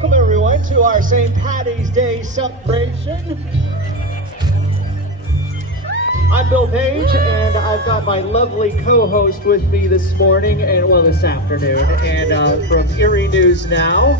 welcome everyone to our St. Patty's Day celebration. I'm Bill Page, and I've got my lovely co-host with me this morning, and well, this afternoon, and from Erie News Now.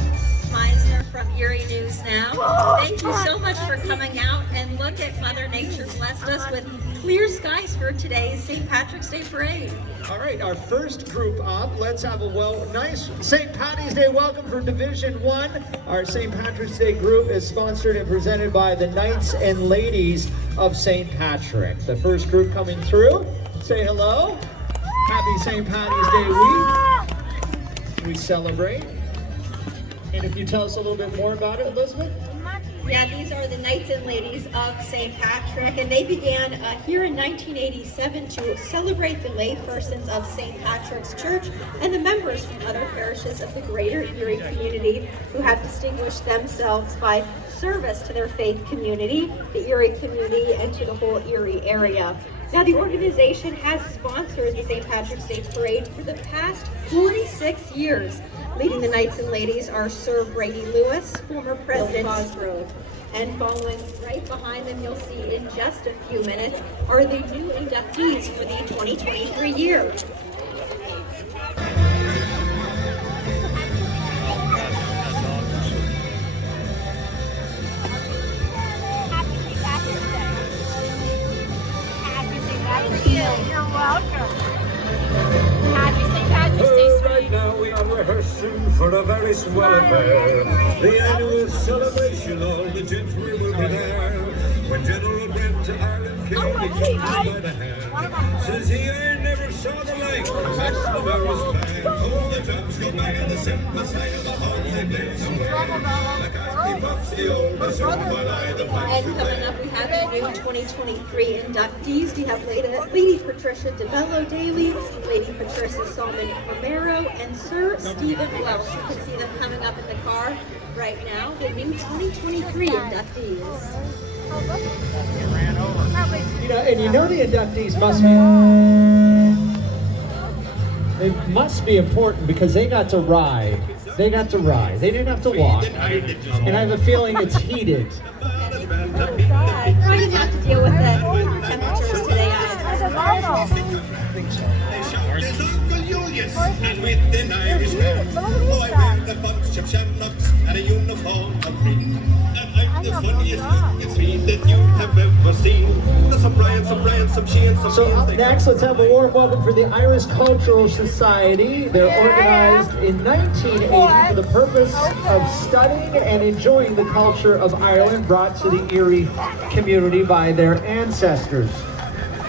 Meisner from Erie News Now. Thank you so much for coming out, and look at Mother Nature blessed us with clear skies for today's St. Patrick's Day Parade. All right, our first group up. Let's have a nice St. Patty's Day welcome for Division 1. Our St. Patrick's Day group is sponsored and presented by the Knights and Ladies of St. Patrick. The first group coming through, say hello. Happy St. Patty's Day week. We celebrate. And if you tell us a little bit more about it, Elizabeth? Yeah, these are the Knights and Ladies of St. Patrick, and they began here in 1987 to celebrate the laypersons of St. Patrick's Church and the members from other parishes of the greater Erie community who have distinguished themselves by service to their faith community, the Erie community, and to the whole Erie area. Now, the organization has sponsored the St. Patrick's Day Parade for the past 46 years. Leading the Knights and Ladies are Sir Brady Lewis, former President Cosgrove. And following right behind them, you'll see in just a few minutes, are the new inductees for the 2023 year. You're welcome. Happy St. Patrick's Day, sweetie. Right now we are rehearsing for a very swell affair. The annual celebration, all the gentry will be there. When General Grant to Ireland came, he took me by the hand. Says he, I never saw the like. That's the barrel's bang. Oh, the drums go bang and the simple side of the horns they play somewhere. Like I keep up the old song while I the And coming up, we have the new 2023 inductees. We have Lady Patricia DeBello Daly, Lady Patricia Salmon Romero, and Sir Stephen Welsh. You can see them coming up in the car right now. The new 2023 inductees. And you know the inductees must be important because they got to ride. They didn't have to walk. And I have a feeling it's heated. I didn't have to deal with the temperatures today either. And with an Irish man, I wear the bunch of shamrocks and a uniform of green. And I'm the funniest looking Swede that you have ever seen. There's some Brian, some she, and some So up next, let's have a warm welcome for the Irish Cultural Society. They're organized in 1980 for the purpose of studying and enjoying the culture of Ireland brought to the Erie community by their ancestors.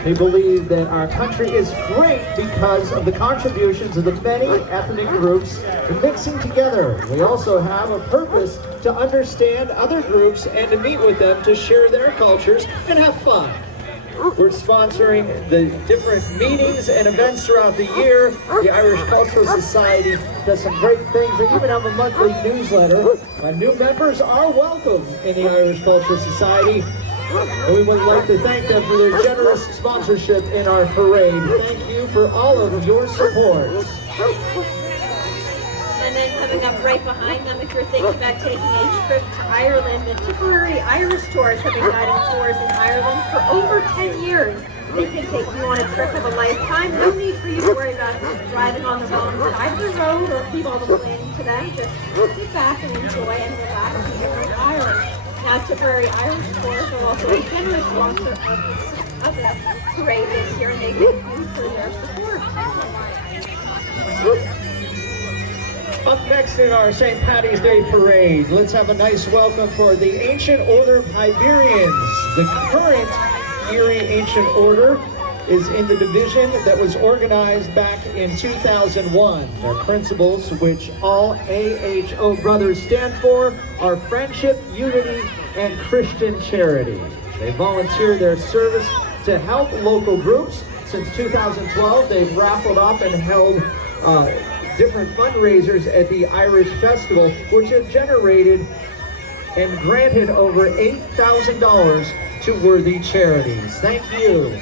They believe that our country is great because of the contributions of the many ethnic groups mixing together. We also have a purpose to understand other groups and to meet with them to share their cultures and have fun. We're sponsoring the different meetings and events throughout the year. The Irish Cultural Society does some great things. They even have a monthly newsletter. New members are welcome in the Irish Cultural Society. And we would like to thank them for their generous sponsorship in our parade. Thank you for all of your support. And then coming up right behind them, if you're thinking about taking a trip to Ireland, the Tipperary Irish Tours have been guiding tours in Ireland for over 10 years. They can take you on a trip of a lifetime. No need for you to worry about driving on the wrong side of the road or leave all the planning to them. Just sit back and enjoy and relax in different Ireland. Now, Tipperary Irish Tours are also a generous sponsor of the parade this year, and they thank you for their support. Up next in our St. Patty's Day Parade, let's have a nice welcome for the Ancient Order of Hibernians. The current Erie Ancient Order is in the division that was organized back in 2001. Their principles, which all AHO brothers stand for, are friendship, unity, and Christian charity. They volunteer their service to help local groups. Since 2012, they've raffled off and held different fundraisers at the Irish Festival, which have generated and granted over $8,000 to worthy charities. Thank you.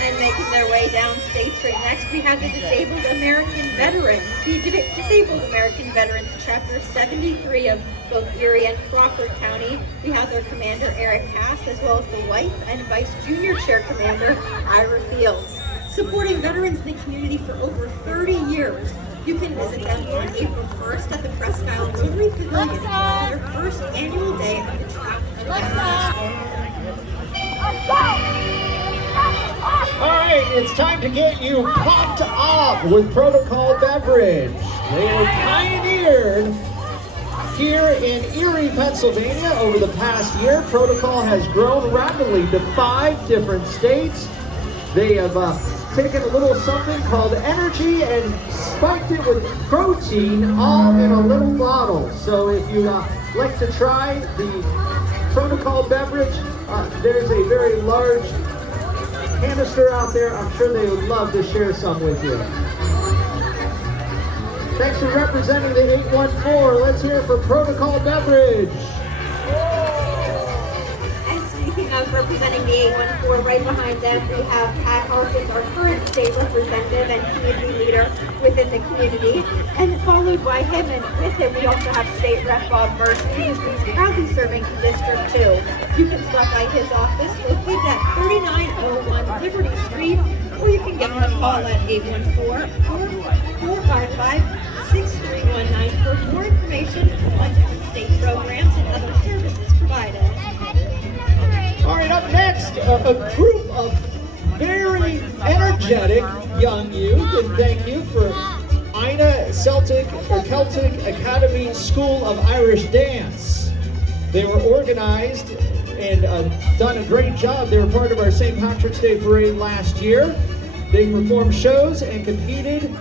And making their way down State Street next, we have the Disabled American Veterans. The Disabled American Veterans, Chapter 73 of both Erie and Crawford County. We have their commander, Eric Cass, as well as the wife and vice junior chair commander, Ira Fields. Supporting veterans in the community for over 30 years. You can visit them on April 1st at the Presque Isle Rotary Pavilion for their first annual day of the Track of Veterans. All right, it's time to get you popped off with Protocol Beverage. They were pioneered here in Erie, Pennsylvania over the past year. Protocol has grown rapidly to 5 different states. They have taken a little something called energy and spiked it with protein all in a little bottle. So if you like to try the Protocol Beverage, there's a very large canister out there. I'm sure they would love to share some with you. Thanks for representing the 814. Let's hear it for Protocol Beverage. And speaking of representing the 814, right behind them we have Pat Harkins, our current state representative and community leader within the community. And followed by him, and with him we also have State Rep Bob Murphy, who's proudly serving District 2. You can stop by his office located at 3901 Liberty Street, or you can give him a call at 814-455-6319 for more information on different state programs and other services provided. All right, up next, a group of very energetic young youth, and thank you for Ina Celtic Academy School of Irish Dance. They were organized and done a great job. They were part of our St. Patrick's Day Parade last year. They performed shows and competed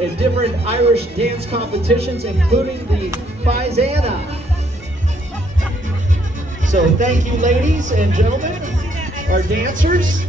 in different Irish dance competitions, including the Faizana. So thank you, ladies and gentlemen, our dancers.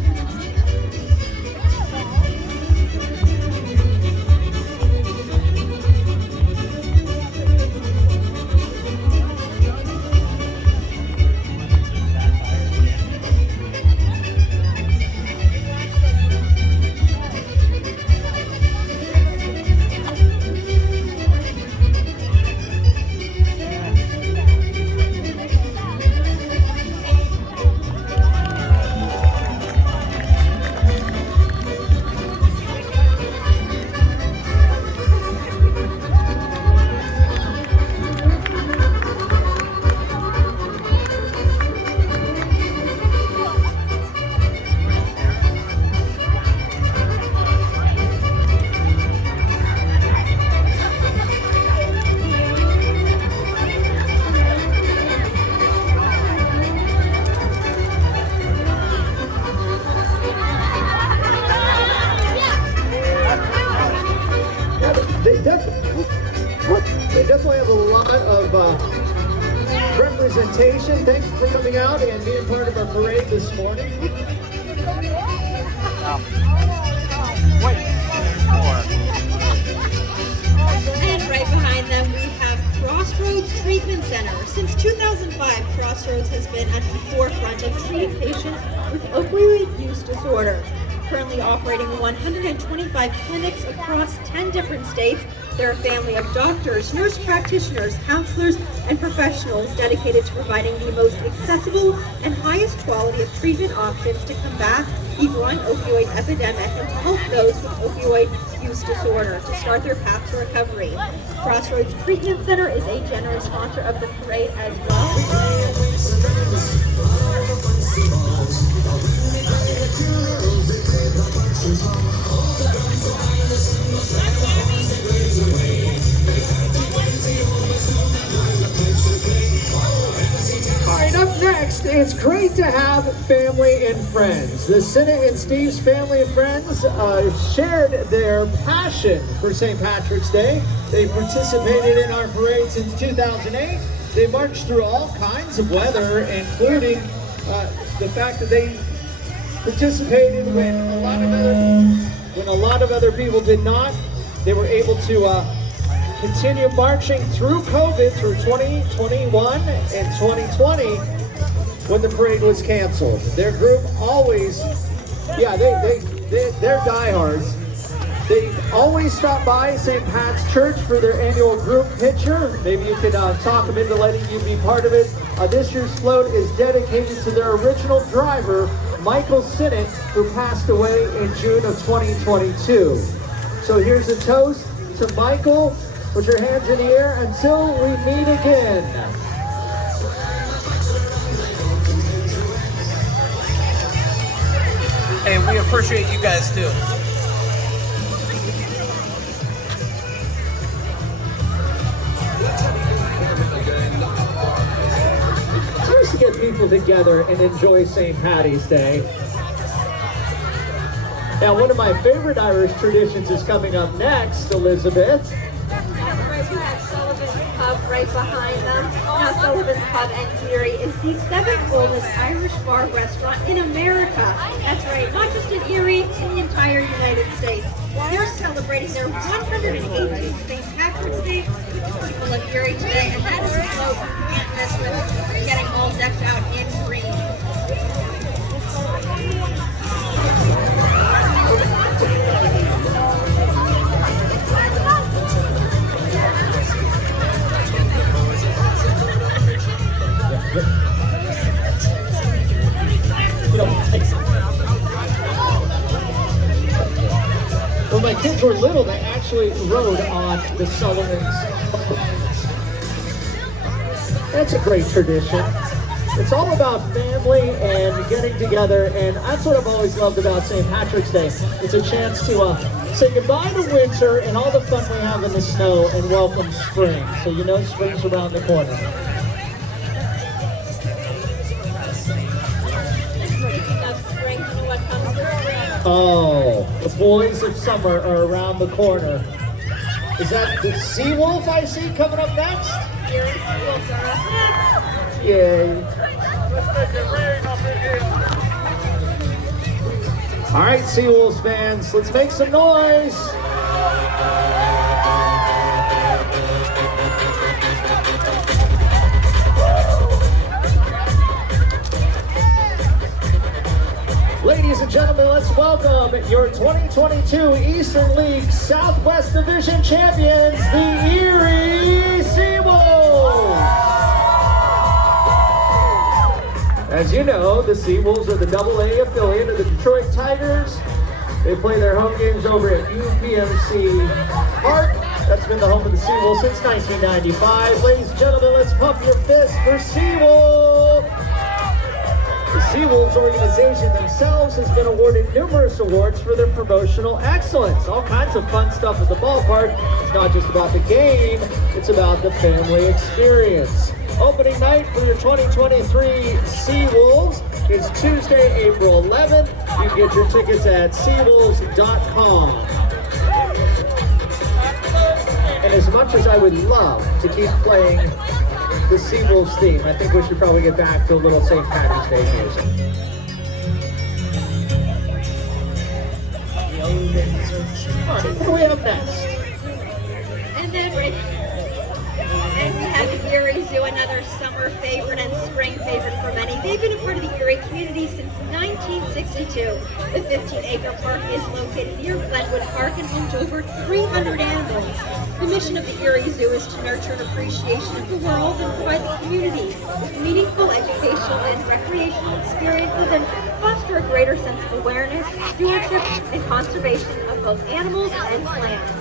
They definitely have a lot of representation. Thanks for coming out and being part of our parade this morning. And right behind them we have Crossroads Treatment Center. Since 2005, Crossroads has been at the forefront of treating patients with opioid use disorder. Currently operating 125 clinics across 10 different states, they're a family of doctors, nurse practitioners, counselors, and professionals dedicated to providing the most accessible and highest quality of treatment options to combat the growing opioid epidemic and to help those with opioid use disorder to start their path to recovery. Crossroads Treatment Center is a generous sponsor of the parade as well. All right, up next, it's great to have family and friends. The Senate and Steve's family and friends shared their passion for St. Patrick's Day. They participated in our parade since 2008. They marched through all kinds of weather, including the fact that they participated when a lot of other people did not. They were able to continue marching through COVID through 2021 and 2020 when the parade was canceled. Their group always, they're diehards. They always stop by St. Pat's Church for their annual group picture. Maybe you can talk them into letting you be part of it. This year's float is dedicated to their original driver, Michael Sinnott, who passed away in June of 2022. So here's a toast to Michael. Put your hands in the air until we meet again. Hey, we appreciate you guys too. It's nice to get people together and enjoy St. Patty's Day. Now, one of my favorite Irish traditions is coming up next, Elizabeth. Right behind them. Now, Sullivan's Pub and g.Iri is the 7th oldest Irish bar restaurant in America. That's right, not just in Erie, in the entire United States. They're celebrating their 118th St. Patrick's Day with the people of Erie today, and that is a float you can't miss with getting all decked out in green. When my kids were little, they actually rode on the Sullivans. That's a great tradition. It's all about family and getting together, and that's what I've always loved about St. Patrick's Day. It's a chance to say goodbye to winter and all the fun we have in the snow and welcome spring. So you know spring's around the corner. Oh, the boys of summer are around the corner. Is that the sea wolf I see coming up next? Yay. All right, Seawolves fans, let's make some noise. Ladies and gentlemen, let's welcome your 2022 Eastern League Southwest Division champions, the Erie Seawolves. As you know, the Seawolves are the AA affiliate of the Detroit Tigers. They play their home games over at UPMC Park. That's been the home of the Seawolves since 1995. Ladies and gentlemen, let's pump your fists for Seawolves. The Seawolves organization themselves has been awarded numerous awards for their promotional excellence. All kinds of fun stuff at the ballpark. It's not just about the game, it's about the family experience. Opening night for your 2023 Seawolves is Tuesday, April 11th. You can get your tickets at seawolves.com. And as much as I would love to keep playing the Seawolves theme, I think we should probably get back to a little St. Patrick's Day music. All right, what do we have next? And then we have the Erie Zoo, another summer favorite and spring favorite for many. They've been a part of the Erie community since 1962. The 15-acre park is located near Glenwood Park and home to over 300 animals. The mission of the Erie Zoo is to nurture an appreciation of the world and provide the community with meaningful educational and recreational experiences and foster a greater sense of awareness, stewardship, and conservation of both animals and plants.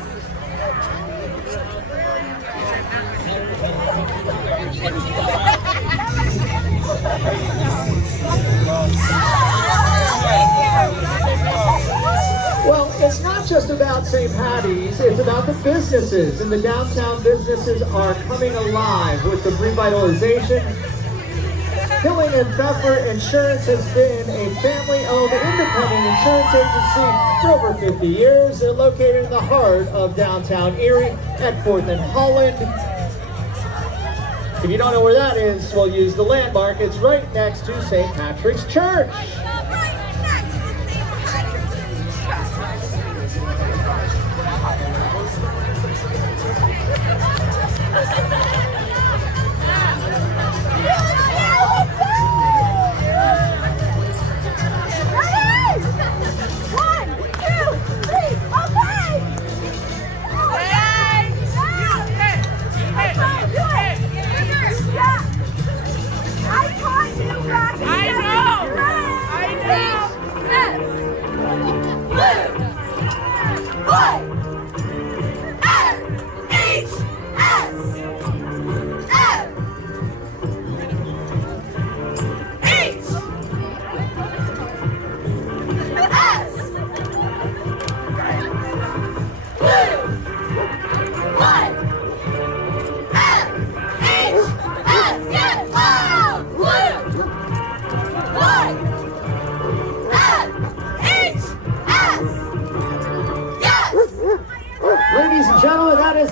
Well, it's not just about St. Patty's, it's about the businesses, and the downtown businesses are coming alive with the revitalization. Hilling and Pfeffer Insurance has been a family-owned independent insurance agency for over 50 years. They're located in the heart of downtown Erie at 4th and Holland. If you don't know where that is, we'll use the landmark. It's right next to St. Patrick's Church.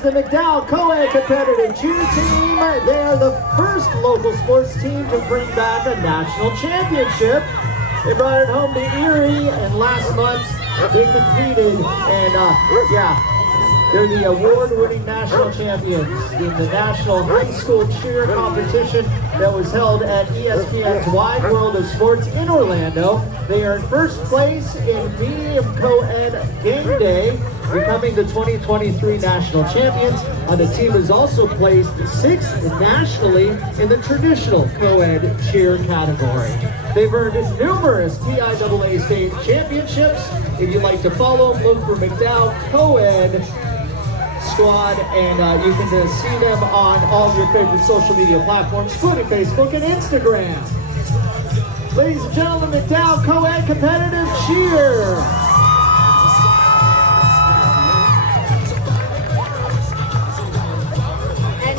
the McDowell Co-Ed Competitive Cheer Team. They are the first local sports team to bring back a national championship. They brought it home to Erie, and last month they competed, and they're the award-winning national champions in the National High School Cheer Competition that was held at ESPN's Wide World of Sports in Orlando. They earned first place in Medium Co-Ed Game Day, becoming the 2023 national champions. The team has also placed 6th nationally in the traditional co-ed cheer category. They've earned numerous PIAA state championships. If you'd like to follow them, look for McDowell Co-Ed Squad, and you can see them on all of your favorite social media platforms, including Facebook and Instagram. Ladies and gentlemen, McDowell Co-Ed Competitive Cheer.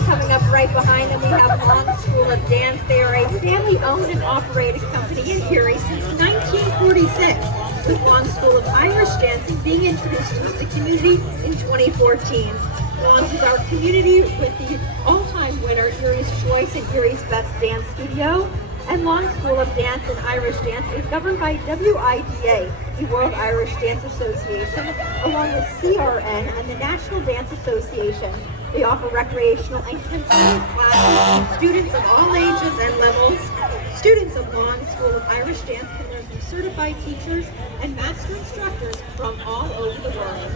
Coming up right behind them, we have Long School of Dance. They are a family-owned and operated company in Erie since 1946, with Long School of Irish Dancing being introduced to the community in 2014. Long's is our community with the all-time winner, Erie's Choice and Erie's Best Dance Studio. And Long School of Dance and Irish Dance is governed by WIDA, the World Irish Dance Association, along with CRN and the National Dance Association. They offer recreational and continuing classes to students of all ages and levels. Students of Long School of Irish Dance can learn from certified teachers and master instructors from all over the world.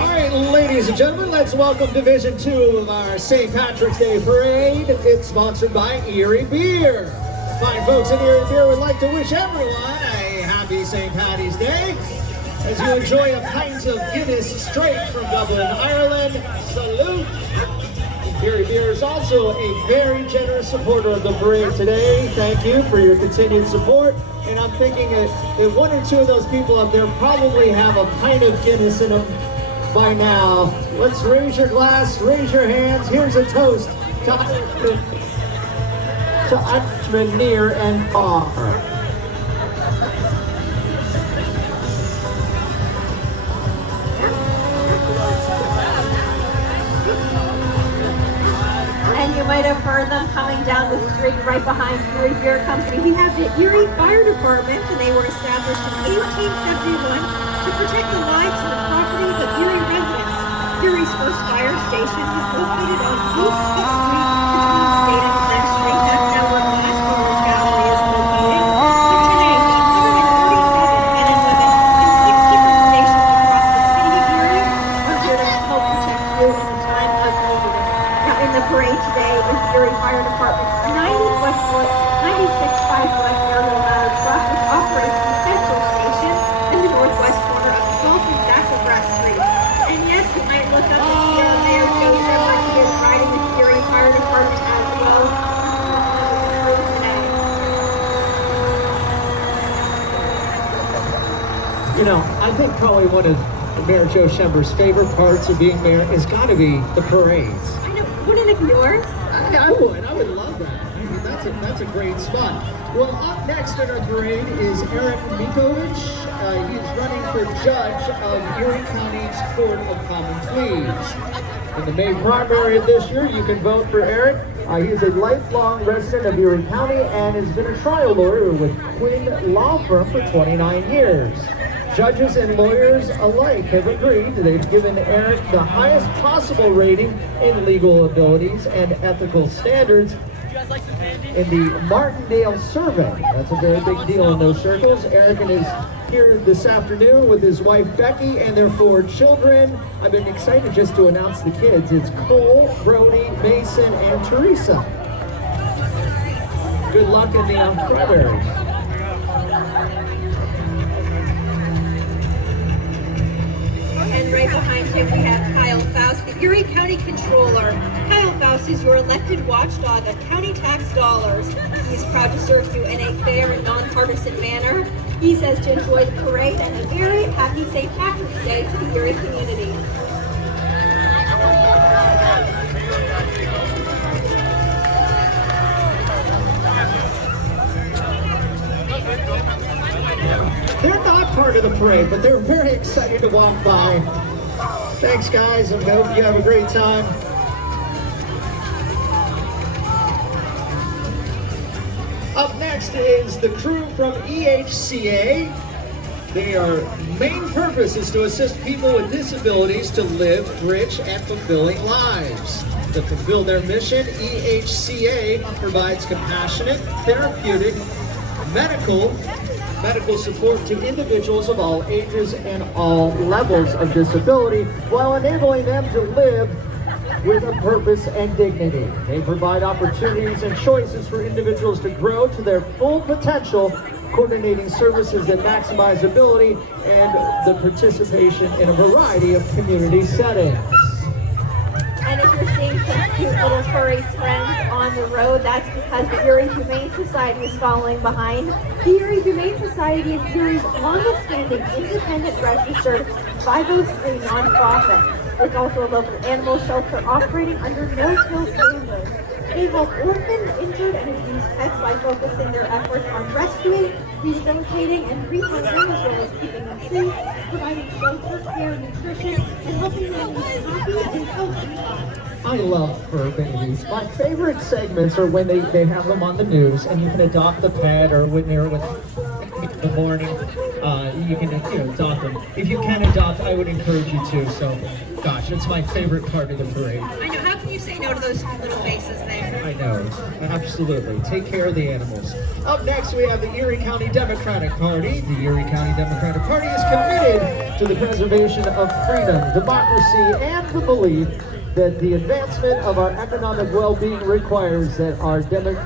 All right, ladies and gentlemen, let's welcome Division 2 of our St. Patrick's Day Parade. It's sponsored by Erie Beer. Fine folks at Erie Beer would like to wish everyone a happy St. Paddy's Day as you enjoy a pint of Guinness straight from Dublin, Ireland. Salute! Erie Beer is also a very generous supporter of the parade today. Thank you for your continued support. And I'm thinking that one or two of those people up there probably have a pint of Guinness in them by now. Let's raise your glass, raise your hands. Here's a toast to Irishman near and far. And you might have heard them coming down the street right behind Erie Beer Company. We have the Erie Fire Department, and they were established in 1871 to protect the lives and the properties of Erie residents. Erie's first fire station is located on East 5th Street between State and Center Street. That's now where Glass Brothers Gallery is located. And today, 137 men and women in 6 different stations across the city of Erie are here to help protect you in a time of need. Now, in the parade today is the Erie Fire Department's 96-5-foot aerial ladder truck, which operates the Central Station in the northwest corner of 12th and Sassafras Street. And yes, you might look up and see our Mayor Joe Shepard. He is riding with the Erie Fire Department as well. You know, I think probably one of Mayor Joe Shepard's favorite parts of being mayor has got to be the parades. I know, wouldn't it be yours? I would love that. I mean, that's a great spot. Well, up next in our parade is Eric Mikovic. He's running for judge of Erie County's Court of Common Pleas. In the May primary of this year, you can vote for Eric. He's a lifelong resident of Erie County and has been a trial lawyer with Quinn Law Firm for 29 years. Judges and lawyers alike have agreed they've given Eric the highest possible rating in legal abilities and ethical standards in the Martindale survey. That's a very big deal in those circles. Eric is here this afternoon with his wife Becky and their 4 children. I've been excited just to announce the kids. It's Cole, Brody, Mason, and Teresa. Good luck in the primaries. And right behind him we have Kyle Faust, the Erie County Controller. Kyle Faust is your elected watchdog of county tax dollars. He's proud to serve you in a fair and nonpartisan manner. He says to enjoy the parade and a very happy St. Patrick's Day to the Erie community. part of the parade, but they're very excited to walk by. Thanks, guys, and I hope you have a great time. Up next is the crew from EHCA. Their main purpose is to assist people with disabilities to live rich and fulfilling lives. To fulfill their mission, EHCA provides compassionate, therapeutic, medical support to individuals of all ages and all levels of disability while enabling them to live with a purpose and dignity. They provide opportunities and choices for individuals to grow to their full potential, coordinating services that maximize ability and the participation in a variety of community settings. And if you're seeing some cute little furry friends on the road, that's because the Erie Humane Society is following behind. The Erie Humane Society is Erie's longest-standing independent registered 503 nonprofit. It's also a local animal shelter operating under no-kill standards. They help orphaned, injured, and abused pets by focusing their efforts on rescuing, rehabilitating, and rehousing, as well as keeping them safe, providing shelter, care, nutrition, and helping them live happy and healthy lives. I love fur babies. My favorite segments are when they have them on the news and you can adopt the pet, or when they're with in the morning, you can adopt them. If you can adopt, I would encourage you to. So, gosh, it's my favorite part of the parade. I know, how can you say no to those little faces there? I know, absolutely. Take care of the animals. Up next, we have the Erie County Democratic Party. The Erie County Democratic Party is committed to the preservation of freedom, democracy, and the belief that the advancement of our economic well-being requires that our democratic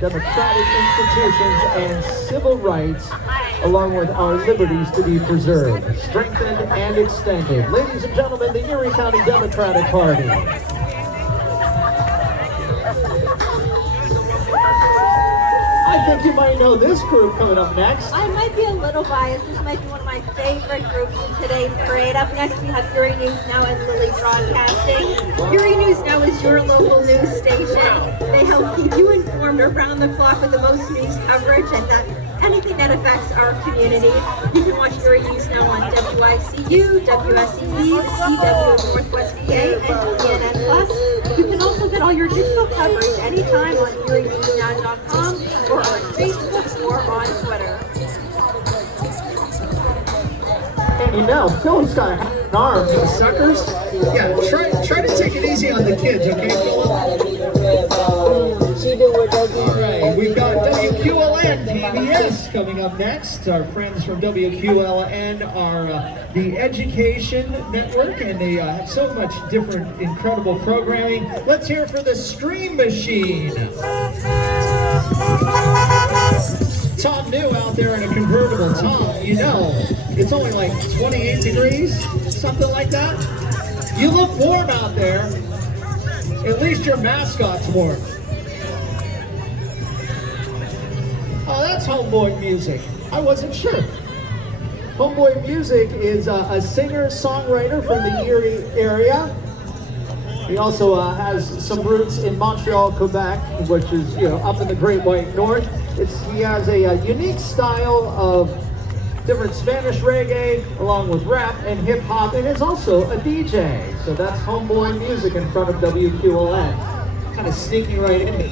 institutions and civil rights, along with our liberties, to be preserved, strengthened, and extended. Ladies and gentlemen, the Erie County Democratic Party. I think you might know this group coming up next. I might be a little biased. This might be one of my favorite groups in today's parade. Up next, we have Erie News Now and Lily Broadcasting. Erie News Now is your local news station. They help keep you informed around the clock with the most news coverage and anything that affects our community. You can watch Erie News Now on WICU, WSEE, CW of Northwest PA, and CNN+. You can also get all your digital coverage anytime on ErieNewsNow.com or on Facebook or on Twitter. And you know, Philip's got an arm, you suckers. Yeah, try to take it easy on the kids, okay, Philip? All right, we've got WQLN PBS coming up next. Our friends from WQLN are the Education Network, and they have so much different, incredible programming. Let's hear for the Stream Machine. Tom New out there in a convertible. Tom, you know, it's only like 28 degrees, something like that. You look warm out there. At least your mascot's warm. Oh, that's Homeboy Music. I wasn't sure. Homeboy Music is a singer-songwriter from the Erie area. He also has some roots in Montreal, Quebec, which is, up in the Great White North. He has a unique style of different Spanish reggae, along with rap and hip hop, and is also a DJ. So that's Homeboy Music in front of WQLN. Kind of sneaking right in.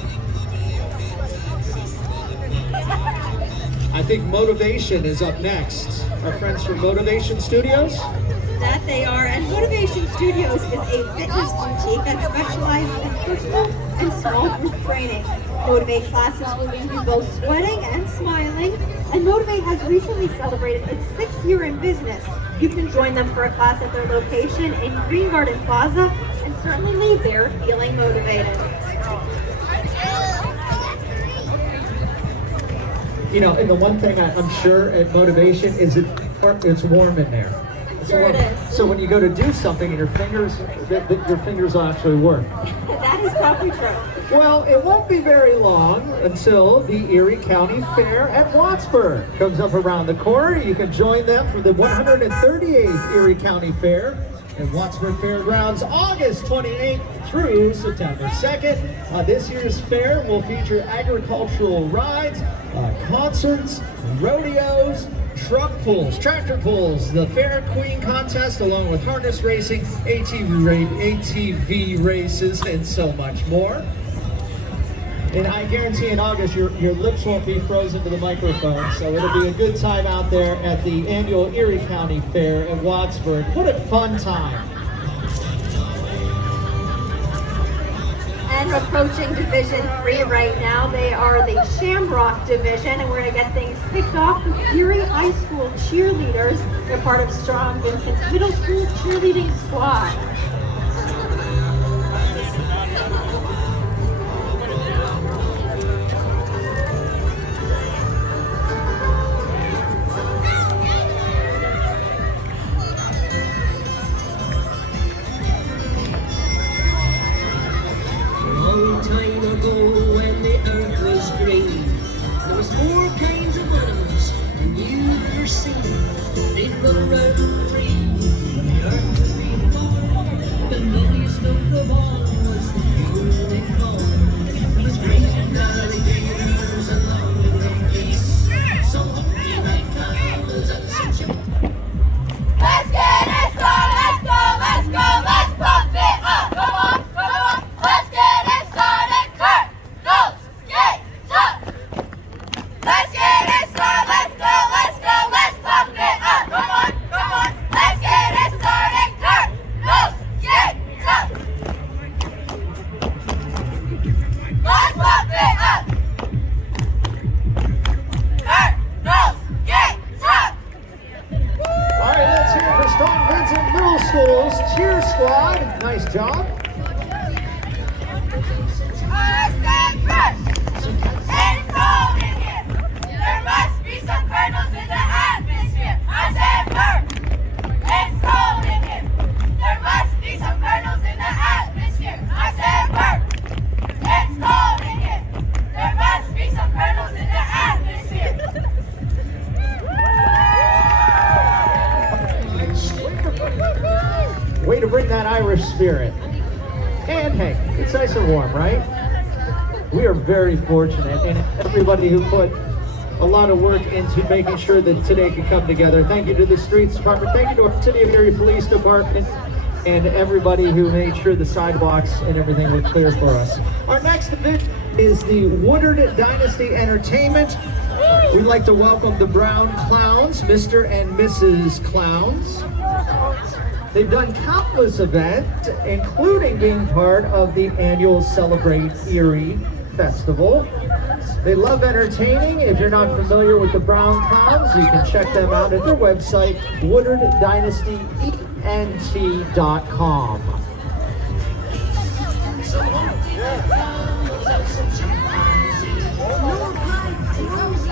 I think Motivation is up next. Our friends from Motivation Studios. That they are, and Motivation Studios is a fitness boutique that specializes in personal and small group training. Motivate classes will leave you both sweating and smiling, and Motivate has recently celebrated its 6th year in business. You can join them for a class at their location in Green Garden Plaza, and certainly leave there feeling motivated. And the one thing I'm sure at Motivation is it's warm in there. Sure it is. So when you go to do something and your fingers will actually work. That is probably true. Well, it won't be very long until the Erie County Fair at Wattsburg comes up around the corner. You can join them for the 138th Erie County Fair. at Wattsburg Fairgrounds, August 28th through September 2nd. This year's fair will feature agricultural rides, concerts, rodeos, truck pulls, tractor pulls, the Fair Queen contest, along with harness racing, ATV races, and so much more. And I guarantee in August your lips won't be frozen to the microphone, so it'll be a good time out there at the annual Erie County Fair in Wattsburg. What a fun time. And approaching Division 3 right now, they are the Shamrock Division, and we're going to get things kicked off with Erie High School cheerleaders. They're part of Strong Vincent's Middle School cheerleading squad. Cheer squad, nice job. There must be some kernels in the atmosphere. I said burn. It's cold in here. There must be some kernels in the atmosphere. I said burn. It's cold in here. There must be some kernels in the atmosphere. Way to bring that Irish spirit. And hey, it's nice and warm, right? We are very fortunate, and everybody who put a lot of work into making sure that today could come together. Thank you to the Streets Department, thank you to our City of Erie Police Department, and everybody who made sure the sidewalks and everything were clear for us. Our next event is the Woodard Dynasty Entertainment. We'd like to welcome the Brown Clowns, Mr. and Mrs. Clowns. They've done countless events, including being part of the annual Celebrate Erie Festival. They love entertaining. If you're not familiar with the Brown Clowns, you can check them out at their website, WoodardDynastyENT.com.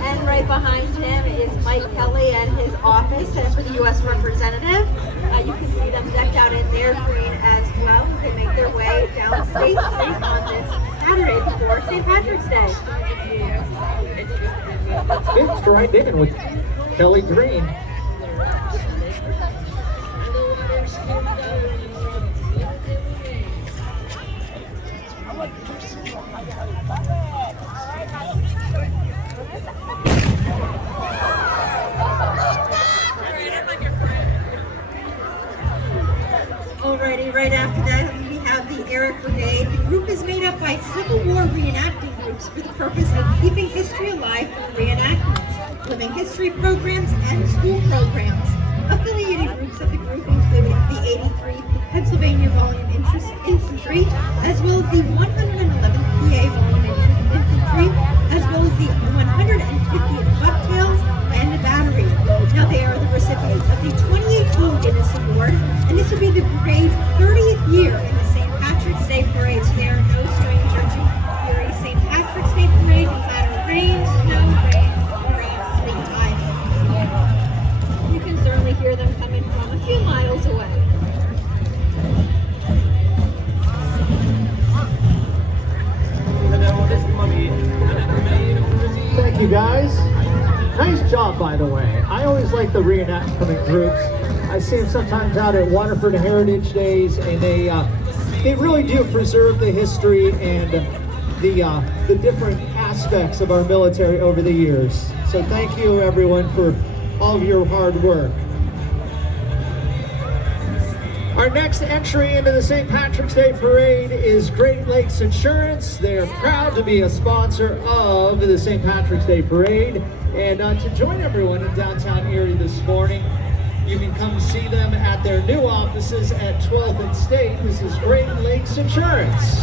And right behind him is Mike Kelly and his office, and for the U.S. representative. You can see them decked out in their green as well as they make their way down State Street on this Saturday before St. Patrick's Day. Fits right in with Kelly Green. Alrighty, right after that we have the Eric Brigade. The group is made up by Civil War reenacting groups for the purpose of keeping history alive through reenactments, living history programs, and school programs. Affiliated groups of the group include the 83 Pennsylvania Volume Infantry, as well as the 111th PA Volume Infantry, as well as the 150th Bucktails and the Battery. Now they are the recipients of the 2018 Guinness Award, and this will be the brigade's 30th year in the St. Patrick's Day Parade, so they are no stranger to Erie St. Patrick's Day Parade, no matter rain, snow, rain, or sleet tide. You can certainly hear them coming from a few miles away. Thank you guys. Nice job, by the way. I always like the reenactment groups. I see them sometimes out at Waterford Heritage Days, and they really do preserve the history and the different aspects of our military over the years. So thank you, everyone, for all of your hard work. Our next entry into the St. Patrick's Day Parade is Great Lakes Insurance. They are proud to be a sponsor of the St. Patrick's Day Parade. And to join everyone in downtown Erie this morning, you can come see them at their new offices at 12th and State. This is Great Lakes Insurance.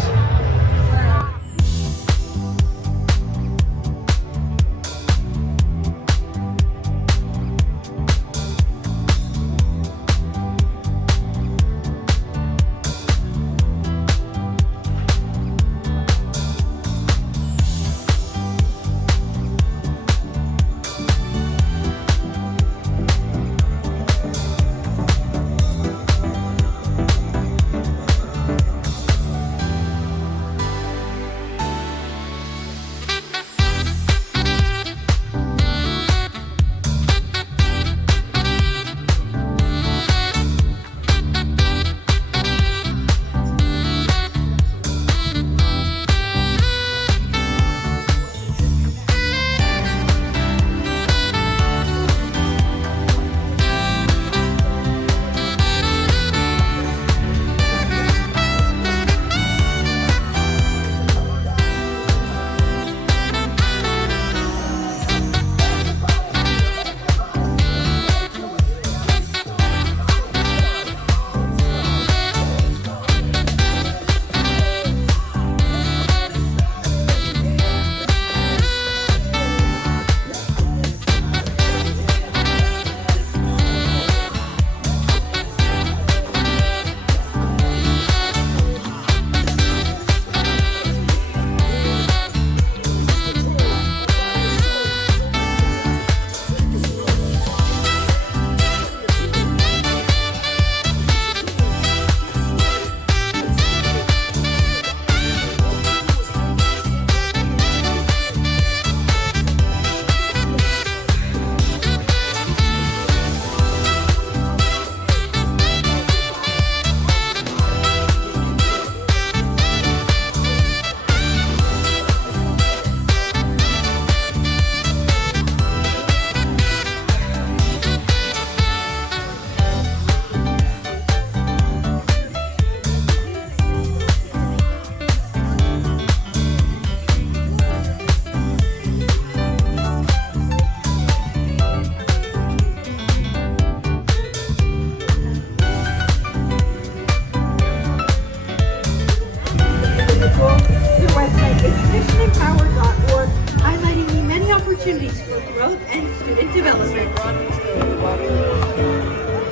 opportunities for growth and student development.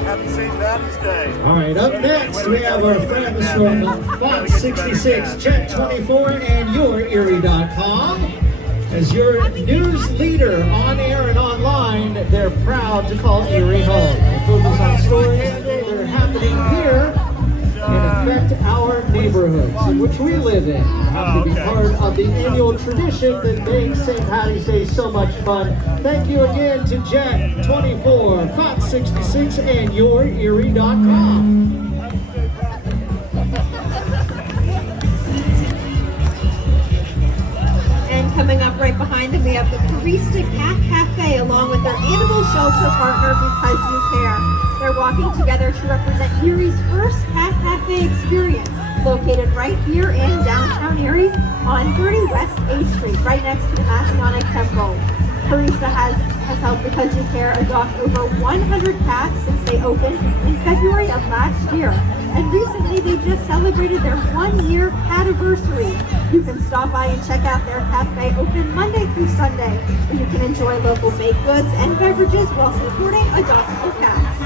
Happy St. Patrick's Day. All right, up next we have our friends from Fox 66, Jet 24, and YourErie.com. As your news leader on air and online, they're proud to call Erie home. They focus on stories that are happening here and affect our neighborhoods in which we live in. Happy to be part of the annual tradition that makes St. Patty's Day so much fun. Thank you again to Jet 24, Fox 66, and YourErie.com. Coming up right behind them, we have the Barista Cat Cafe along with their animal shelter partner, Because You Care. They're walking together to represent Erie's first cat cafe experience, located right here in downtown Erie on 30 West A Street, right next to the Masonic Temple. Barista has helped Because You Care adopt over 100 cats since they opened in February of last year. And recently they just celebrated their 1-year cativersary. You can stop by and check out their cafe, open Monday through Sunday, where you can enjoy local baked goods and beverages while supporting adoptable cats.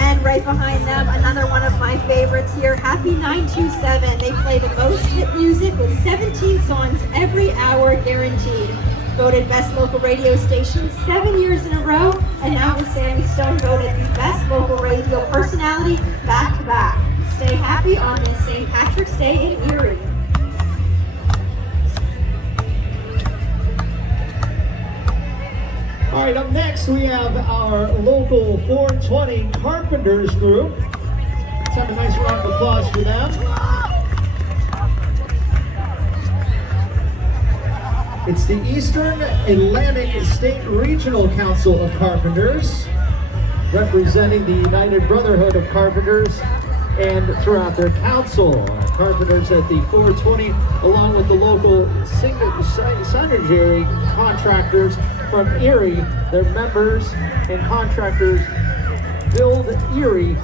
And right behind them, another one of my favorites here, Happy 927. They play the most hit music with 17 songs every hour guaranteed. Voted best local radio station 7 years in a row, and now with Sammy Stone voted the best local radio personality back to back. Stay happy on this St. Patrick's Day in Erie. All right, up next we have our local 420 Carpenters group. Let's have a nice round of applause for them. It's the Eastern Atlantic State Regional Council of Carpenters, representing the United Brotherhood of Carpenters and throughout their council. Carpenters at the 420, along with the local sanitary contractors from Erie. Their members and contractors build Erie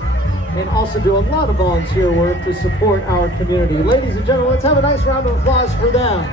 and also do a lot of volunteer work to support our community. Ladies and gentlemen, let's have a nice round of applause for them.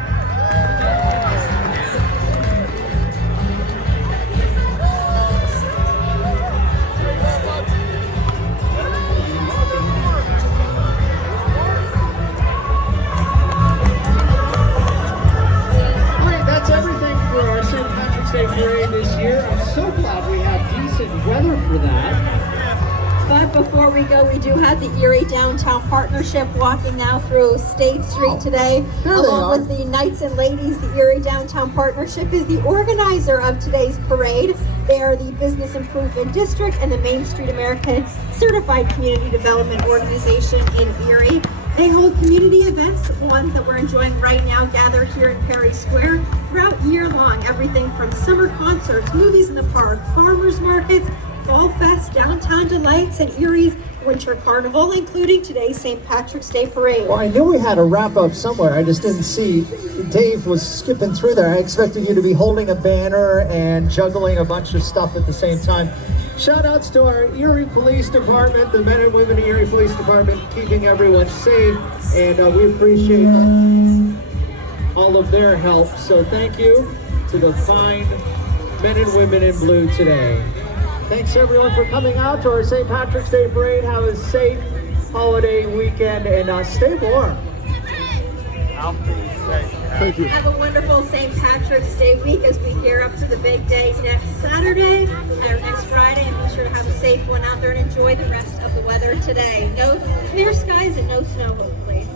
Parade this year. I'm so glad we have decent weather for that. But before we go, we do have the Erie Downtown Partnership walking now through State Street today, along with the Knights and Ladies. The Erie Downtown Partnership is the organizer of today's parade. They are the Business Improvement District and the Main Street American Certified Community Development Organization in Erie. They hold community events, ones that we're enjoying right now, gather here in Perry Square throughout year long. Everything from summer concerts, movies in the park, farmers markets, Fall Fest, Downtown Delights, and Erie's Winter Carnival, including today's St. Patrick's Day Parade. Well, I knew we had a wrap up somewhere. I just didn't see. Dave was skipping through there. I expected you to be holding a banner and juggling a bunch of stuff at the same time. Shout outs to our Erie Police Department, the men and women of Erie Police Department, keeping everyone safe, and we appreciate all of their help. So thank you to the fine men and women in blue today. Thanks everyone for coming out to our St. Patrick's Day Parade. Have a safe holiday weekend and stay warm. Thank you. Have a wonderful St. Patrick's Day week as we gear up for the big day next Saturday or next Friday, and be sure to have a safe one out there and enjoy the rest of the weather today. No clear skies and no snow, hopefully.